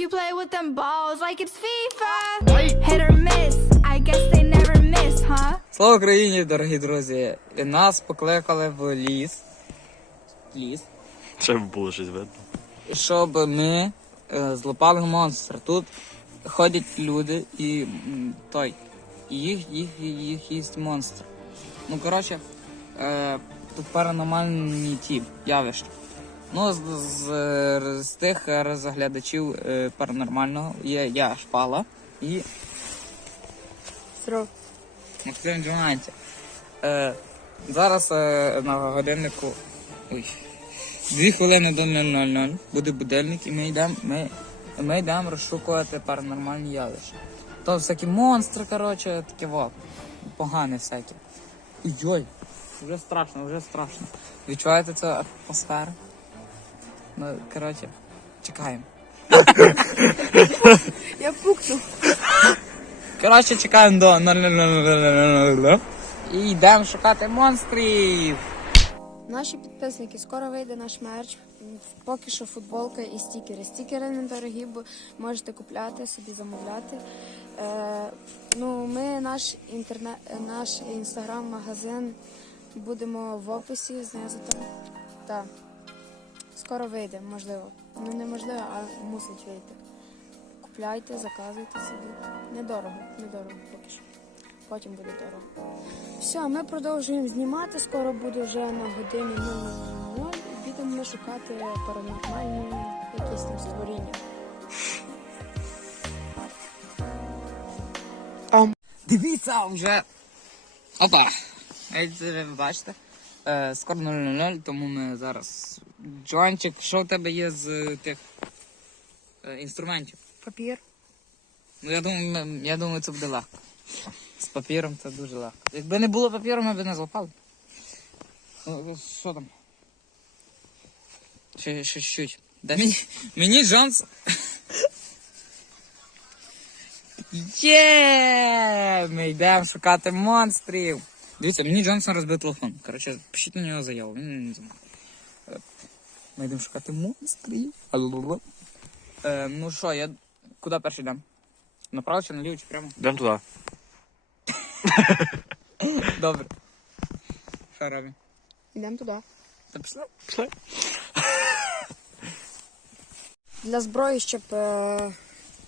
You play with them balls like it's FIFA. Hit or miss. I guess they never miss, huh? Слава Україні, дорогі друзі! І Нас покликали в ліс. Ліс. Б було щось видно. Щоб ми е, злопали монстра. Тут ходять люди і м, той. І їх, їх, їх їсть монстр. Ну, коротше, е, тут паранормальні ті явища. Ну, з, з, з тих розглядачів е, паранормального є я шпала і Здоров. Максим Джуманці. Е, зараз е, на годиннику. Ой. Дві хвилини до 000 буде будильник і ми йдемо ми, ми йдемо розшукувати паранормальні явища. То всякі монстри, коротше, таке во. Погане всяке. Йой, вже страшно, вже страшно. Відчуваєте цю атмосферу? Ну, коротше, чекаємо. Я пукну. Коротше, чекаємо до і йдемо шукати монстрів. Наші підписники, скоро вийде наш мерч. Поки що футболка і стікери. Стікери недорогі, бо можете купляти, собі замовляти. Е, ну, ми наш інтернет, наш інстаграм-магазин будемо в описі знизу там. Скоро вийде, можливо. Ну неможливо, а мусить вийти. Купляйте, заказуйте собі. Недорого, недорого поки що. Потім буде дорого. Все, ми продовжуємо знімати. Скоро буде вже на годині 000. І підемо шукати паранормальні якісь там створіння. Дивіться вже. Опа! Ви бачите? Е, скоро 000, тому ми зараз. Джончик, що в тебе є з е, тих е, інструментів? Папір. Ну я думаю, я думаю, це буде легко. З папіром це дуже легко. Якби не було папіру, ми б не злопали. Ну, Що там? Ще, ще чуть. Да мені, мені Джонс. Є! Ми йдемо шукати монстрів. Дивіться, мені Джонсон розбив телефон. Коротше, пишіть на нього заяву. Він не знає. Ми йдемо шукати монстрів. Е, ну що, я. Куди перший йдемо? Направо чи наліво, чи прямо? Йдемо туди. Добре. Що робимо? Йдемо туди. Та пішли? Пішли. Для зброї, щоб е,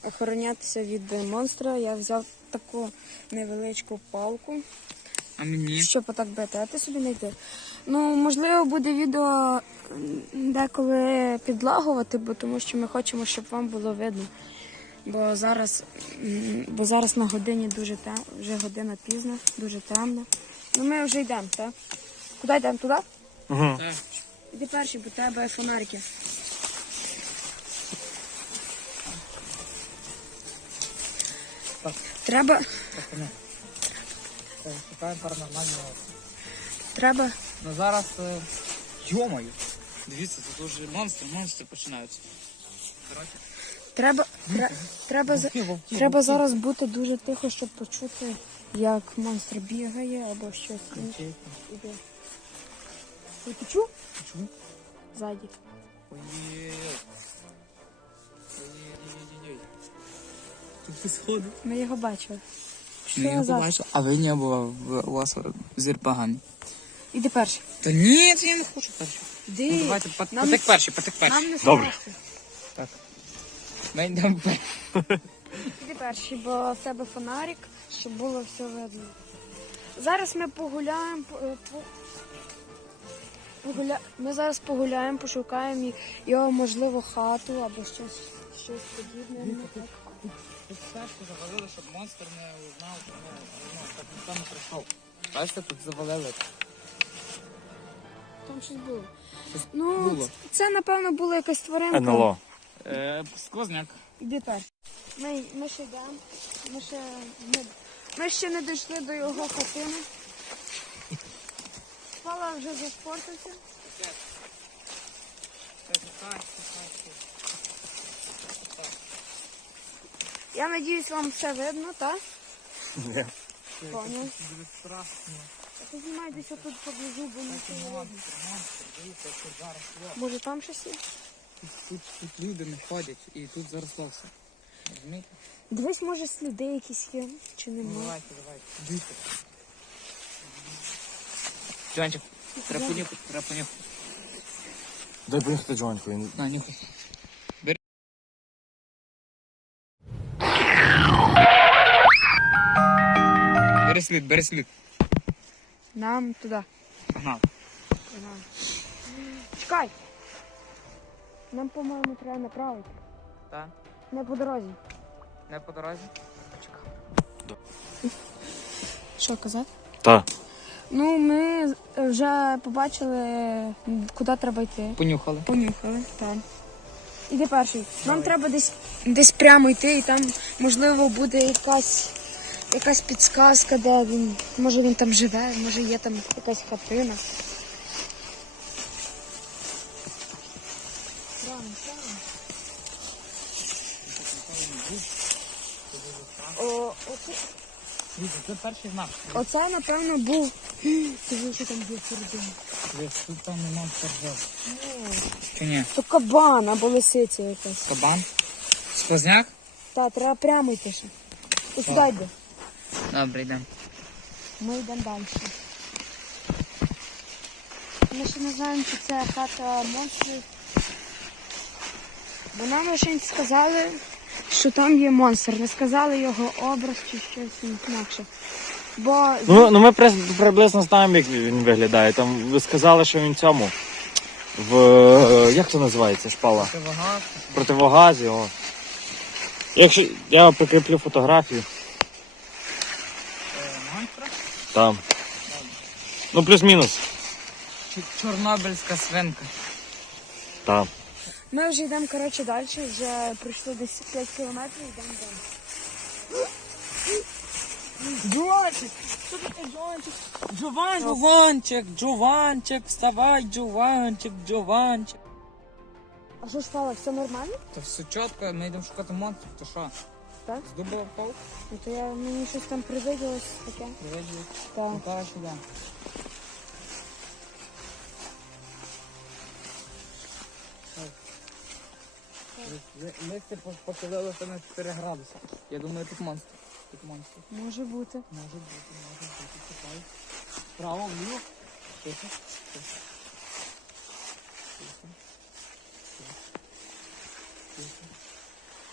охоронятися від монстра, я взяв таку невеличку палку. А мені? Щоб отак бити, а ти собі не йти. Ну, можливо, буде відео деколи підлагувати, бо тому що ми хочемо, щоб вам було видно. Бо зараз, бо зараз на годині дуже тем, вже година пізна, дуже темно. Ну ми вже йдемо, так? Куди йдемо? Туди? Угу. Так. Іди перший, бо тебе фонарики. Так. Треба, Шукаємо паранормального. Треба. Ну зараз. е, Йомаю. Дивіться, тут уже монстри, монстри починаються. Треба, тре- треба, за- Вовки, вовки, треба вовки. зараз бути дуже тихо, щоб почути, як монстр бігає або щось інше. Іде. Ти почув? Чому? Ззаді. Ой-ой-ой. Тут. Ми його бачили. Я назад. побачив. А ви не було, в- у вас зір поганий. Іди перший. Та ні, це я не хочу перший. Іди. Ну, давайте, пот- Нам потик не- перший, потик перший. Нам не Добре. страшно. Так. Ми йдемо перший. Іди перший, бо в тебе фонарик, щоб було все видно. Зараз ми погуляємо. по- е, по- Погуля... Ми зараз погуляємо, пошукаємо його, можливо, хату або щось, щось подібне. Ну. Тут стежку завалили, щоб монстр не узнав, що ну, щоб ніхто не прийшов. Бачите, тут завалили. Там щось було. Ну, було. це, напевно, була якась тваринка. НЛО. Е, сквозняк. Іди перший. Ми, ми ще йдемо. Ми ще, ми, ми ще не дійшли до його хатини. Пала вже заспортився. Я надіюсь, вам все видно, так? Ні. Понял. Дуже страшно. Знімайтеся тут поблизу, бо не є. Може там щось є? тут, тут, люди не ходять і тут заросло все. Розумієте? Дивись, може, сліди якісь є, чи Ну, немає. давайте, давайте. Дивіться. Джончик, треба понюхати, треба понюхати. Дай поїхати Джоньку. Він... На, нюхай. Бери слід, бери слід. Нам туди. Погнали. Чекай. Нам, по-моєму, треба направити. Так, Не по дорозі. не по дорозі. Чекай. Що казати? Та. Ну, ми вже побачили, куди треба йти. Понюхали. Понюхали, так. Іди перший. Нам треба десь, десь прямо йти, і там, можливо, буде якась, якась підсказка, де він. Може він там живе, може є там якась хатина. О, оце, Дивіться, це перший знак. оце, напевно, був. Ти що там є середині? Дивіться, Тут там нема держав. Чи ні? То кабан або лисиця якась. Кабан? Сквозняк? Та, треба прямо йти ще. Ось сюди йди. Добре, йдемо. Ми йдемо далі. Ми ще не знаємо, чи це хата монстрів. Бо нам лише сказали, що там є монстр. Не сказали його образ чи щось інакше. Бо Ну, ну ми приблизно знаємо, як він виглядає. Там ви сказали, що він цьому. В. е, Як це називається шпала? Це вага. Противогазі, о. Якщо я прикріплю фотографію, Монстра? Там. Ну, плюс-мінус. Чорнобильська свинка. Там. ми вже йдемо коротше далі, вже пройшли десь 5 кілометрів, йдемо далі. Джованчик! Що таке Джованчик? Джован, Джованчик, Джованчик, вставай, Джованчик, Джованчик. А що стало? Все нормально? Та все чітко, ми йдемо шукати монстрів, то що? Так? З дуба впав? Ну то я мені щось там привиділось таке. Приведи. Так. Ну, коротше, да. Листя похилилося на 4 градуси. Я думаю, тут монстр. Тут монстр. Може бути. Може бути, може бути. Чекай. Право, вліво. Тихо. Тихо. Тихо. Тихо.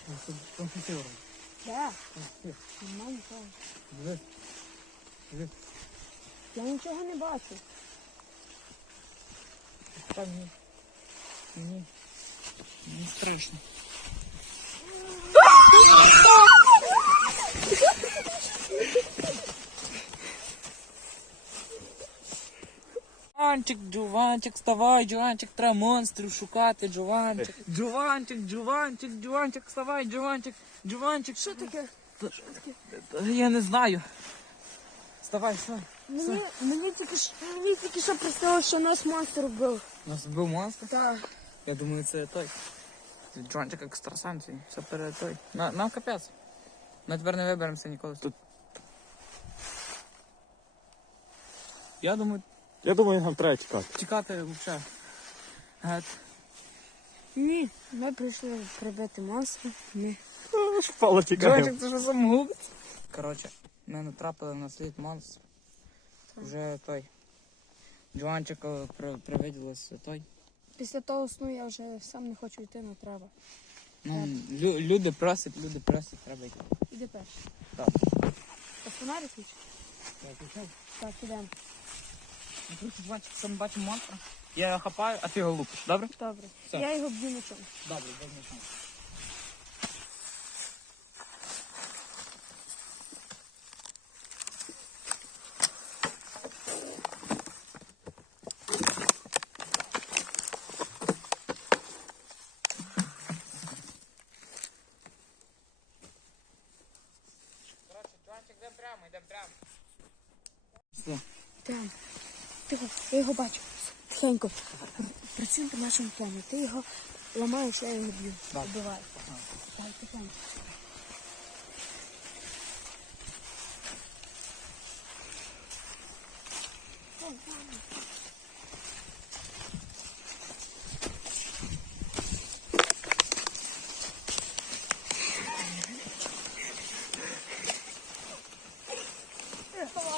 Ну, Тут конфетюра. Да. Тихо. Дивись. Дивись. Я нічого не бачу. Там ні. Ні. Мені страшно. Джованчик, Джованчик, вставай, Джованчик, треба монстрів шукати, Джованчик. Джованчик, Джованчик, Джованчик, вставай, Джованчик, Джованчик. Що таке? Я не знаю. Вставай, вставай. Мені, мені тільки ж мені тільки що представило, що нас монстр вбив. У нас був монстр. Так. Я думаю, це той. Джончик екстрасенс, він все перед той. На, нам капець. Ми тепер не виберемося ніколи. Тут. Я думаю, Я думаю, нам треба тікати. тікати взагалі. Гет. Ні, ми прийшли прибити монстра. Ми. Шпала тікає. Джончик, це що самогубець? Коротше, ми натрапили на слід монстр. Вже той. Джончику при, привиділося той. Після того сну я вже сам не хочу йти, не треба. Ну, лю, люди просять, люди просять, треба йти. Іди перший. Так. Та фонарик включи? Так, ідемо. Ну, Джончик, сам бачив монстра. Я його хапаю, а ти його лупиш, добре? Добре. Все. Я його б'ю мечом. Добре, без нічого. Так. Тихо, я його бачу. Тихенько. Працюємо по нашому плану. Ти його ламаєш, я його б'ю. Вбиваю. Так, тихенько.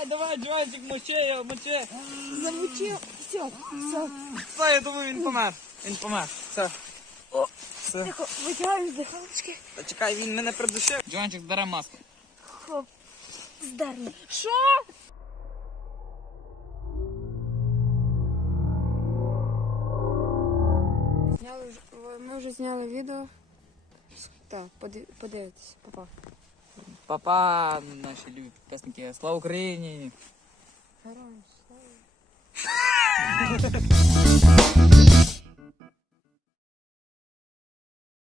Давай, Джойчик, мочи його, мочи. Замучив. Все, все. Все, я думаю, він помер. Він помер. Все. О, все. Тихо, витягаю з дихалочки. Та чекай, він мене придушив. Джончик, збере маску. Хоп. Здерли. Що? Зняли вже, ми вже зняли відео. Так, поди- подивитесь, папа. Папа, наші любі підписники. Слава Україні! Героям слава!